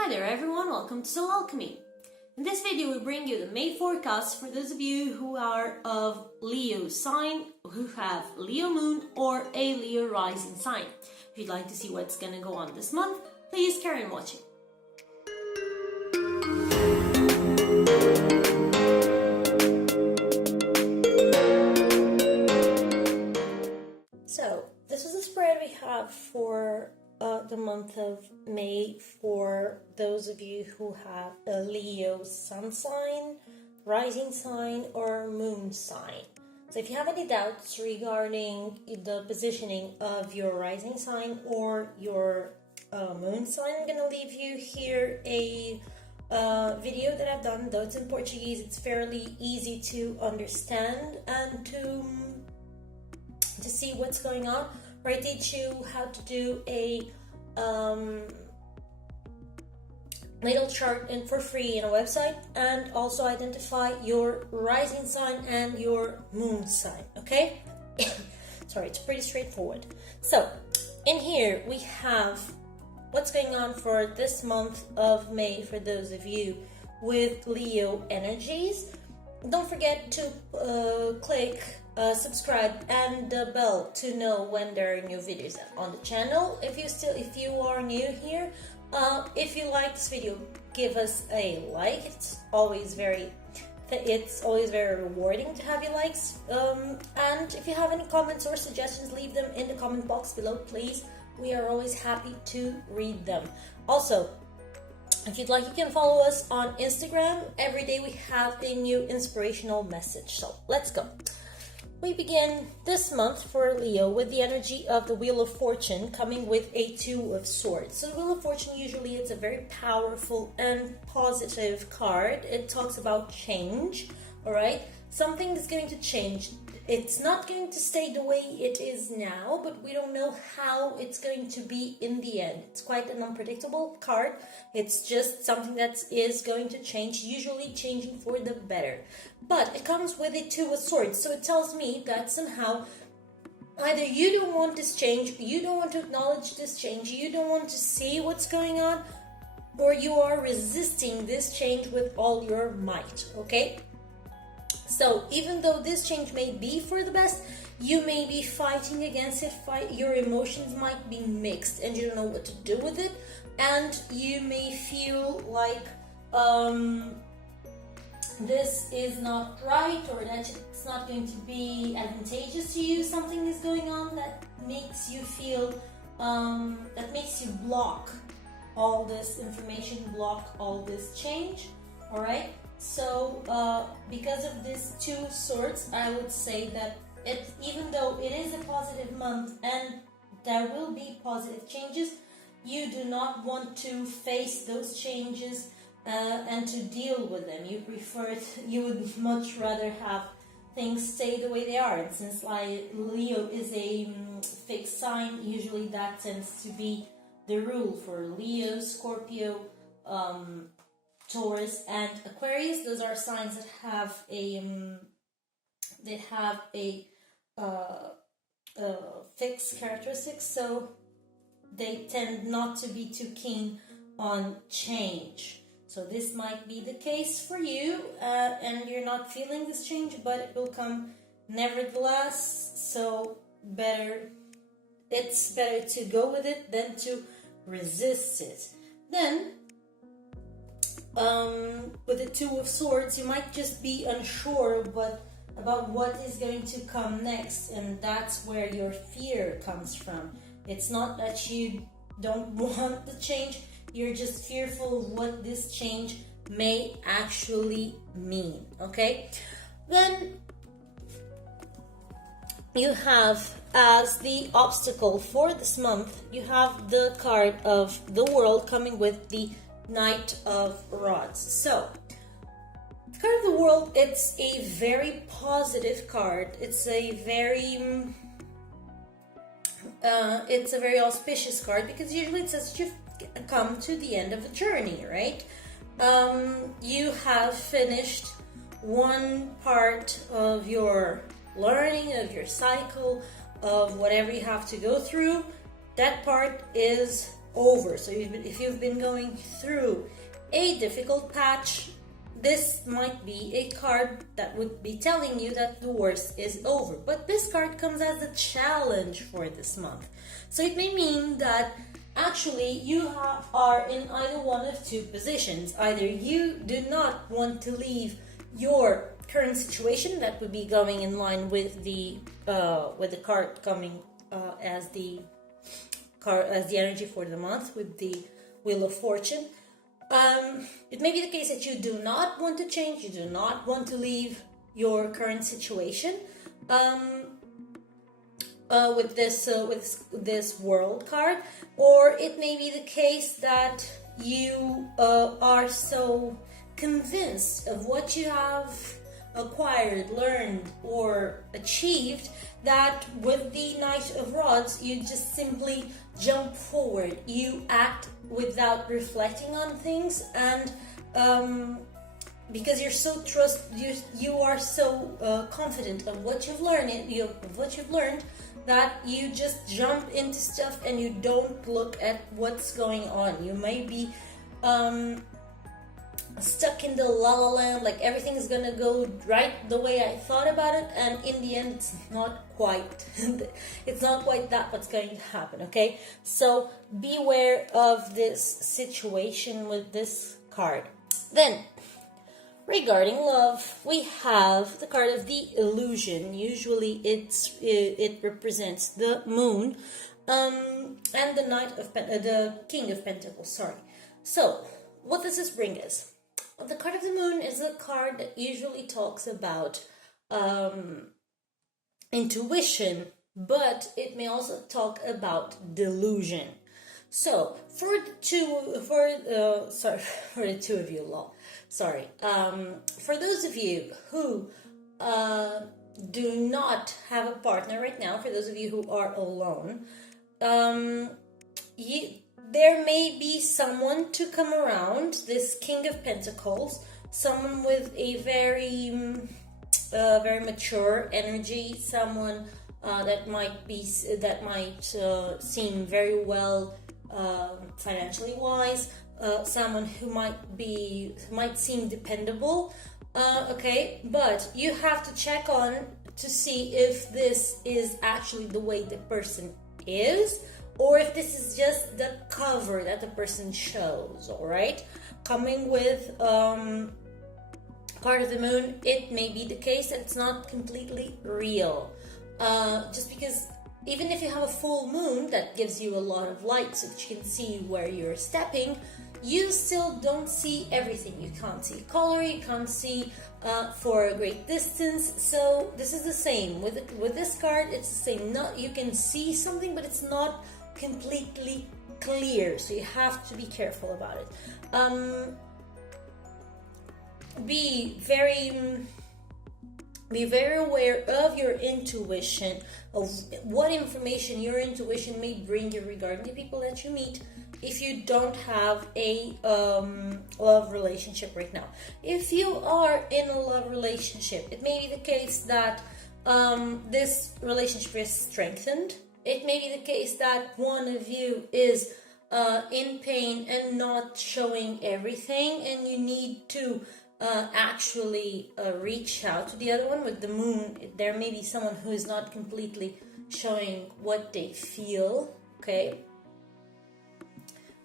Hi there everyone, welcome to Alchemy. In this video we bring you the May forecast for those of you who are of Leo sign, who have Leo moon or a Leo rising sign. If you'd like to see what's gonna go on this month, please carry on watching. So this is the spread we have for the month of May for those of you who have a Leo sun sign, rising sign, or moon sign. So if you have any doubts regarding the positioning of your rising sign or your moon sign, I'm going to leave you here a video that I've done. Though it's in Portuguese, it's fairly easy to understand and to see what's going on. Where I teach you how to do a natal chart for free in a website, and also identify your rising sign and your moon sign. Okay. Sorry, it's pretty straightforward. So in here we have what's going on for this month of May for those of you with Leo energies. Don't forget to click subscribe and the bell to know when there are new videos on the channel. If you are new here, if you like this video, give us a like. It's always very rewarding to have your likes. And if you have any comments or suggestions, leave them in the comment box below, please. We are always happy to read them. Also, if you'd like, you can follow us on Instagram. Every day we have a new inspirational message. So let's go. We begin this month for Leo with the energy of the Wheel of Fortune coming with a Two of Swords. So the Wheel of Fortune, usually it's a very powerful and positive card. It talks about change, all right? Something is going to change. It's not going to stay the way it is now, but we don't know how it's going to be in the end. It's quite an unpredictable card. It's just something that is going to change, usually changing for the better. But it comes with a Two of Swords, so it tells me that somehow either you don't want this change, you don't want to acknowledge this change, you don't want to see what's going on, or you are resisting this change with all your might, okay? So even though this change may be for the best, you may be fighting against it. Your emotions might be mixed and you don't know what to do with it. And you may feel like this is not right, or that it's not going to be advantageous to you. Something is going on that makes you feel, that makes you block all this information, block all this change, all right? So because of this Two of Swords, I would say that even though it is a positive month and there will be positive changes, you do not want to face those changes and to deal with them. You would much rather have things stay the way they are. And since Leo is a fixed sign, usually that tends to be the rule for Leo, Scorpio, Taurus, and Aquarius. Those are signs that have a fixed characteristics, so they tend not to be too keen on change. So this might be the case for you, and you're not feeling this change, but it will come nevertheless. So it's better to go with it than to resist it. Then with the Two of Swords, you might just be unsure about what is going to come next, and that's where your fear comes from. It's not that you don't want the change, you're just fearful of what this change may actually mean, okay? Then you have, as the obstacle for this month, you have the card of the World coming with the Knight of Rods. So the card of the World, it's a very positive card. It's a very auspicious card, because usually it says you've come to the end of a journey, right? You have finished one part of your learning, of your cycle, of whatever you have to go through. That part is over. So if you've been going through a difficult patch, this might be a card that would be telling you that the worst is over. But this card comes as a challenge for this month. So it may mean that actually you are in either one of two positions. Either you do not want to leave your current situation, that would be going in line with the card coming as the energy for the month with the Wheel of Fortune. It may be the case that you do not want to change, you do not want to leave your current situation with this World card, or it may be the case that you are so convinced of what you have acquired, learned, or achieved that with the Knight of Rods you just simply jump forward. You act without reflecting on things, and because you are so confident of what you've learned, that you just jump into stuff and you don't look at what's going on. You may be stuck in the la la land, like everything is gonna go right the way I thought about it, and in the end it's not quite that what's going to happen. Okay, so beware of this situation with this card. Then regarding love, we have the card of the Illusion. Usually it represents the moon and the King of Pentacles, sorry. So what does this bring us? The card of the moon is a card that usually talks about intuition, but it may also talk about delusion. So for the two of you, for those of you who do not have a partner right now, for those of you who are alone, there may be someone to come around, this King of Pentacles, someone with a very mature energy, someone that might seem very well financially wise, someone who might seem dependable. Okay, but you have to check on to see if this is actually the way the person is, or if this is just the cover that the person shows. All right, coming with card of the moon, it may be the case that it's not completely real, just because even if you have a full moon that gives you a lot of light so that you can see where you're stepping, you still don't see everything. You can't see color, you can't see for a great distance. So this is the same with this card. It's the same. You can see something, but it's not completely clear, so you have to be careful about it. Be very aware of your intuition, of what information your intuition may bring you regarding the people that you meet if you don't have a love relationship right now. If you are in a love relationship, it may be the case that this relationship is strengthened. It may be the case that one of you is in pain and not showing everything, and you need to actually reach out to the other one. With the moon, there may be someone who is not completely showing what they feel, okay?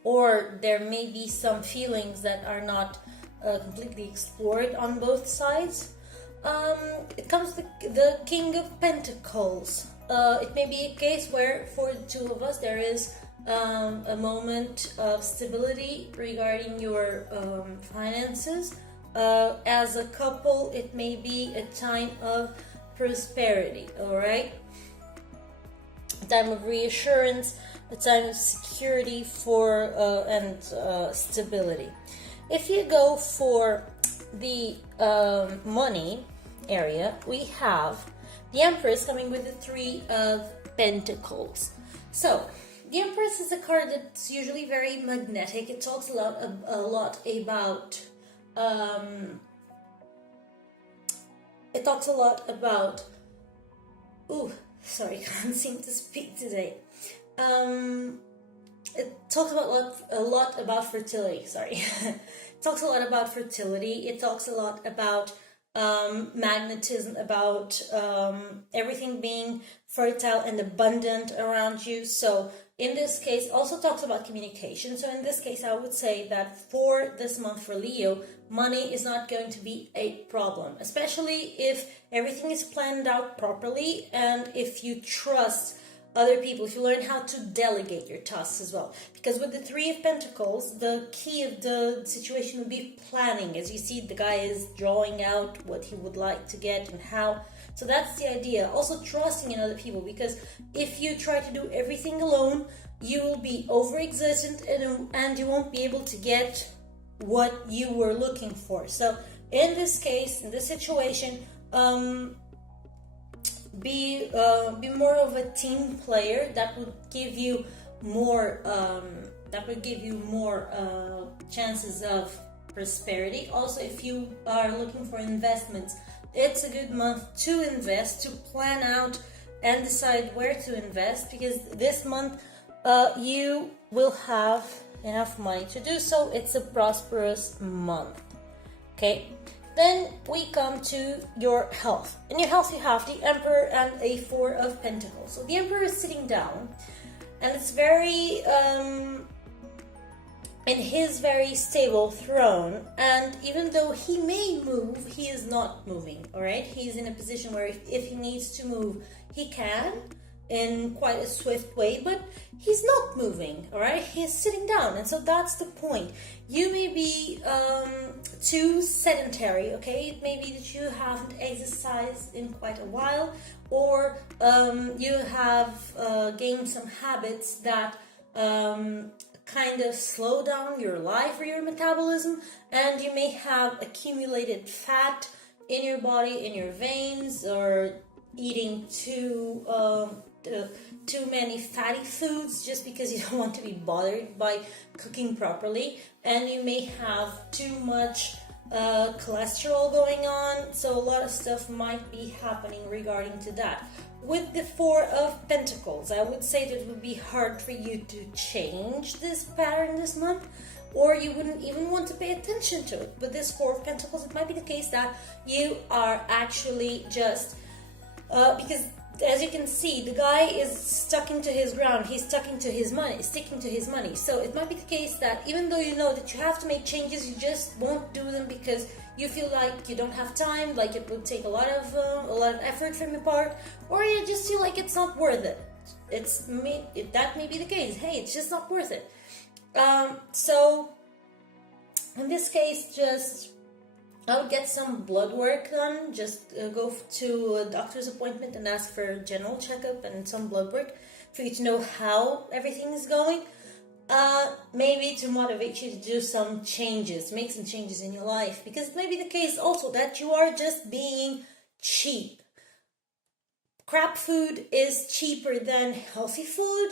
Or there may be some feelings that are not completely explored on both sides. It comes to the King of Pentacles. It may be a case where for the two of us there is a moment of stability regarding your finances. As a couple, it may be a time of prosperity, all right? A time of reassurance, a time of security and stability. If you go for the money area, we have the Empress coming with the Three of Pentacles. So the Empress is a card that's usually very magnetic. It talks a lot about can't seem to speak today. it talks about a lot about fertility. Sorry, it talks a lot about fertility. It talks a lot about magnetism, about everything being fertile and abundant around you. So in this case, also talks about communication. So in this case, I would say that for this month for Leo, money is not going to be a problem, especially if everything is planned out properly and if you trust other people, if you learn how to delegate your tasks as well. Because with the Three of Pentacles, the key of the situation would be planning. As you see, the guy is drawing out what he would like to get and how. So that's the idea. Also trusting in other people, because if you try to do everything alone, you will be overexerted and you won't be able to get what you were looking for. So in this case, in this situation, be more of a team player. That would give you more chances of prosperity. Also, if you are looking for investments, it's a good month to invest, to plan out and decide where to invest, because this month you will have enough money to do so. It's a prosperous month. Okay, then we come to your health. In your health, you have the Emperor and a Four of Pentacles. So the Emperor is sitting down, and it's very in his very stable throne, and even though he may move, he is not moving. All right, he's in a position where if he needs to move, he can in quite a swift way, but he's not moving. All right, he's sitting down, and so that's the point. You may be too sedentary. Okay, it may be that you haven't exercised in quite a while, or you have gained some habits that kind of slow down your life or your metabolism, and you may have accumulated fat in your body, in your veins, or eating too many fatty foods just because you don't want to be bothered by cooking properly, and you may have too much cholesterol going on. So a lot of stuff might be happening regarding to that. With the Four of Pentacles, I would say that it would be hard for you to change this pattern this month, or you wouldn't even want to pay attention to it. With this Four of Pentacles, it might be the case that you are actually just because as you can see, the guy is sticking to his ground. He's sticking to his money. So it might be the case that even though you know that you have to make changes, you just won't do them because you feel like you don't have time, like it would take a lot of effort from your part, or you just feel like it's not worth it. That may be the case. Hey, it's just not worth it. So in this case, just I would get some blood work done. Just go to a doctor's appointment and ask for a general checkup and some blood work for you to know how everything is going. Maybe to motivate you to do some changes, make some changes in your life, because it may be the case also that you are just being cheap. Crap food is cheaper than healthy food.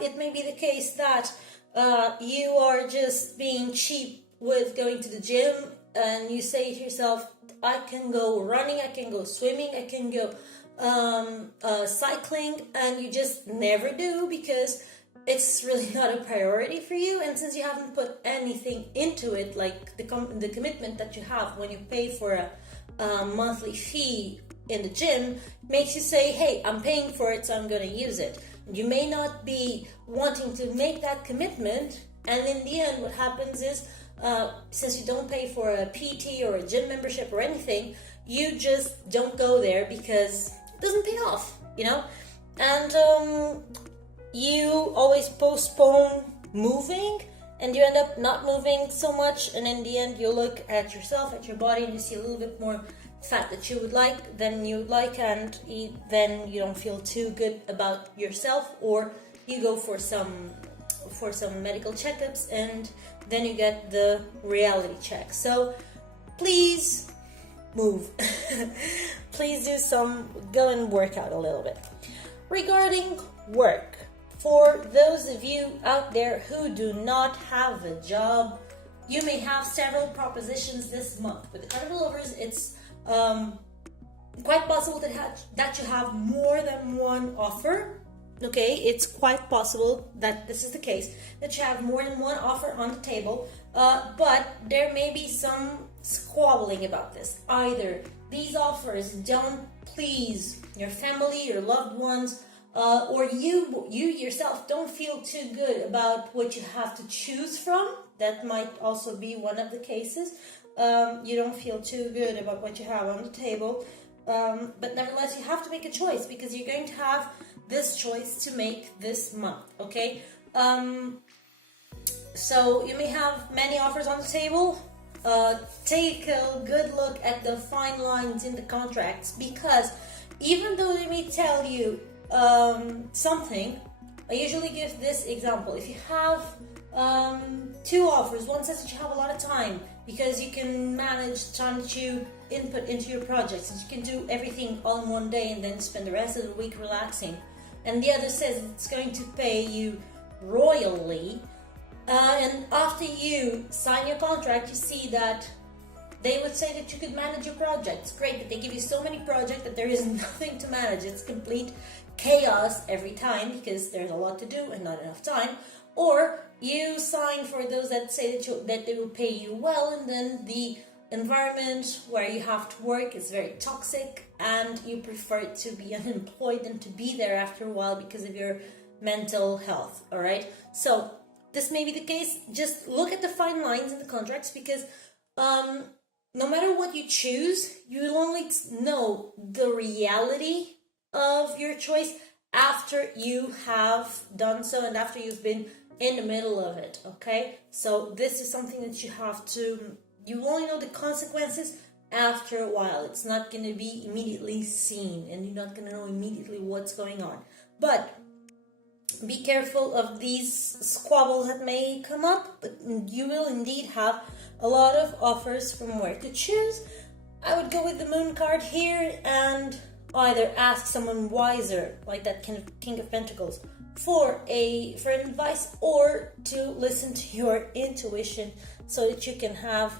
It may be the case that you are just being cheap with going to the gym, and you say to yourself, I can go running, I can go swimming, I can go cycling, and you just never do because it's really not a priority for you. And since you haven't put anything into it, like the commitment that you have when you pay for a monthly fee in the gym, makes you say, hey, I'm paying for it, so I'm going to use it. You may not be wanting to make that commitment, and in the end what happens is, since you don't pay for a PT or a gym membership or anything, you just don't go there because it doesn't pay off, and you always postpone moving, and you end up not moving so much, and in the end you look at yourself, at your body, and you see a little bit more fat that you would like than you would like, and then you don't feel too good about yourself, or you go for some medical checkups, and then you get the reality check. So please move. Please go and work out a little bit. Regarding work, for those of you out there who do not have a job, you may have several propositions this month. With the Card of Lovers, it's quite possible that you have more than one offer okay, it's quite possible that this is the case, that you have more than one offer on the table, but there may be some squabbling about this. Either these offers don't please your family, your loved ones, or you yourself don't feel too good about what you have to choose from. That might also be one of the cases. You don't feel too good about what you have on the table, but nevertheless you have to make a choice, because you're going to have this choice to make this month, okay? So you may have many offers on the table. Take a good look at the fine lines in the contracts, because even though they may tell you something, I usually give this example. If you have two offers, one says that you have a lot of time because you can manage time to input into your projects and you can do everything all in one day and then spend the rest of the week relaxing, and the other says it's going to pay you royally, and after you sign your contract you see that they would say that you could manage your projects. Great, but they give you so many projects that there is nothing to manage. It's complete chaos every time because there's a lot to do and not enough time. Or you sign for those that say that they will pay you well, and then the environment where you have to work is very toxic and you prefer to be unemployed than to be there after a while because of your mental health. All right, so this may be the case. Just look at the fine lines in the contracts, because no matter what you choose, you will only know the reality of your choice after you have done so and after you've been in the middle of it, okay? So this is something that you only know the consequences after a while. It's not going to be immediately seen and you're not going to know immediately what's going on. But be careful of these squabbles that may come up, but you will indeed have a lot of offers from where to choose. I would go with the moon card here and either ask someone wiser, like that King of Pentacles, for advice, or to listen to your intuition so that you can have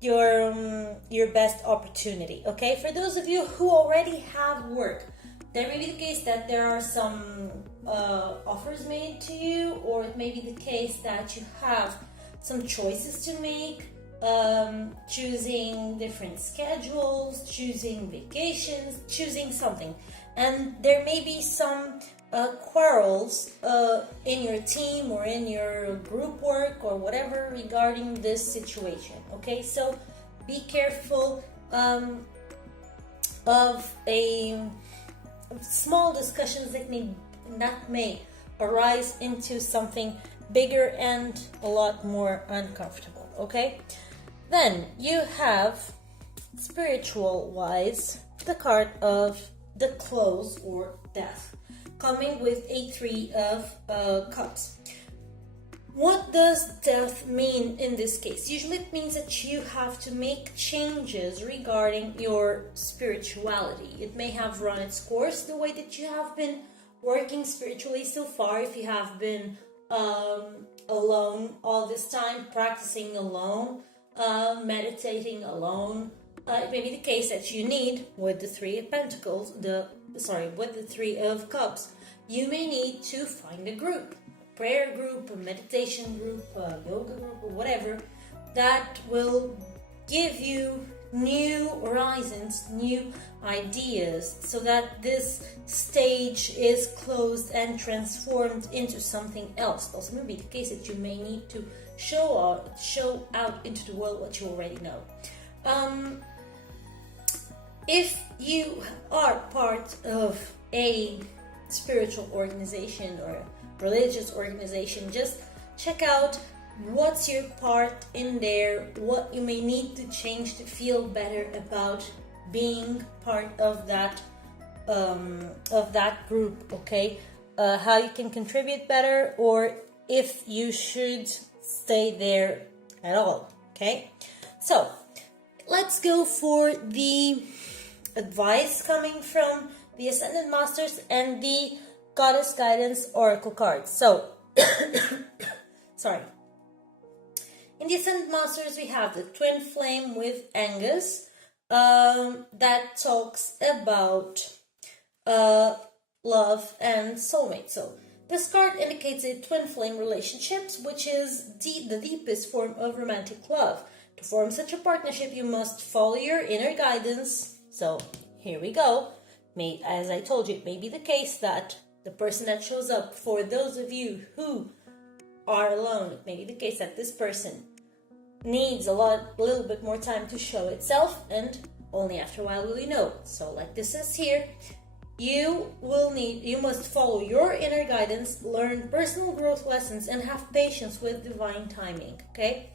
your best opportunity. Okay, for those of you who already have work, there may be the case that there are some offers made to you, or it may be the case that you have some choices to make, choosing different schedules, choosing vacations, choosing something. And there may be some quarrels in your team or in your group work or whatever regarding this situation. Okay, so be careful of small discussions that may arise into something bigger and a lot more uncomfortable. Okay, then you have, spiritual wise, the card of the close or death, coming with a 3 of cups. What does death mean in this case? Usually it means that you have to make changes regarding your spirituality. It may have run its course the way that you have been working spiritually so far. If you have been alone all this time, practicing alone, meditating alone, it may be the case that you need, with the 3 of Pentacles, with the 3 of Cups, you may need to find a group, a prayer group, a meditation group, a yoga group, or whatever, that will give you new horizons, new ideas, so that this stage is closed and transformed into something else. It also may be the case that you may need to show out into the world what you already know. If you are part of a spiritual organization or a religious organization, just check out what's your part in there, what you may need to change to feel better about being part of that group, okay? How you can contribute better, or if you should stay there at all, okay? So let's go for the advice coming from the Ascended Masters and the Goddess Guidance Oracle cards. So sorry. In the Ascended Masters, we have the Twin Flame with Angus, that talks about love, and soulmate. So this card indicates a twin flame relationships, which is the deepest form of romantic love. To form such a partnership, you must follow your inner guidance. So here we go. As I told you, it may be the case that the person that shows up, for those of you who are alone, it may be the case that this person needs a little bit more time to show itself, and only after a while will you know. So like this is here, you must follow your inner guidance, learn personal growth lessons, and have patience with divine timing, okay?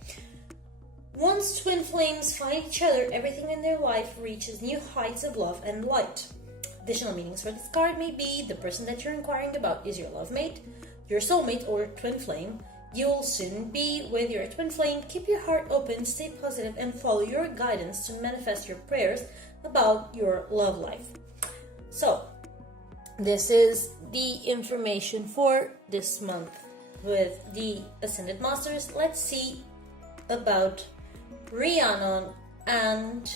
Once twin flames find each other, everything in their life reaches new heights of love and light. Additional meanings for this card may be the person that you're inquiring about is your love mate, your soulmate, or twin flame. You will soon be with your twin flame. Keep your heart open, stay positive, and follow your guidance to manifest your prayers about your love life. So, this is the information for this month with the Ascended Masters. Let's see about Rhiannon and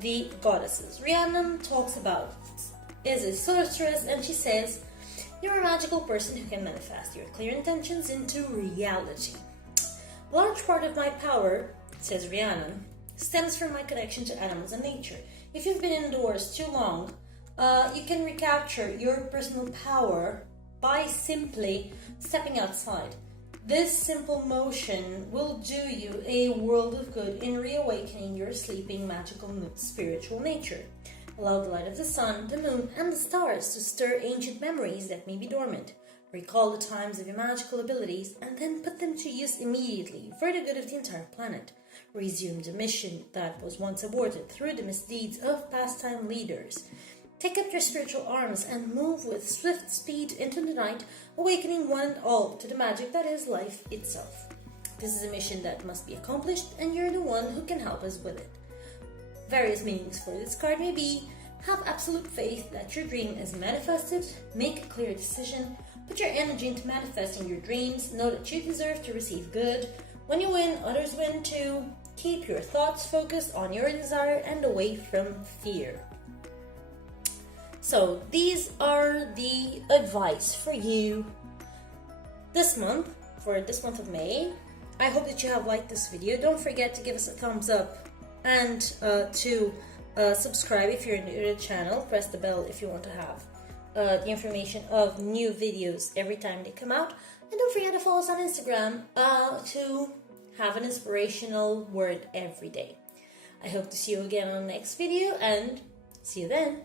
the goddesses. Rhiannon is a sorceress, and she says, you're a magical person who can manifest your clear intentions into reality. A large part of my power, says Rhiannon, stems from my connection to animals and nature. If you've been indoors too long, you can recapture your personal power by simply stepping outside. This simple motion will do you a world of good in reawakening your sleeping magical spiritual nature. Allow the light of the sun, the moon, and the stars to stir ancient memories that may be dormant. Recall the times of your magical abilities and then put them to use immediately for the good of the entire planet. Resume the mission that was once aborted through the misdeeds of past-time leaders. Take up your spiritual arms and move with swift speed into the night, awakening one and all to the magic that is life itself. This is a mission that must be accomplished, and you're the one who can help us with it. Various meanings for this card may be: have absolute faith that your dream is manifested, make a clear decision, put your energy into manifesting your dreams, know that you deserve to receive good. When you win, others win too. Keep your thoughts focused on your desire and away from fear. So these are the advice for you this month, for this month of May. I hope that you have liked this video. Don't forget to give us a thumbs up and to subscribe if you're new to the channel. Press the bell if you want to have the information of new videos every time they come out. And don't forget to follow us on Instagram to have an inspirational word every day. I hope to see you again on the next video, and see you then.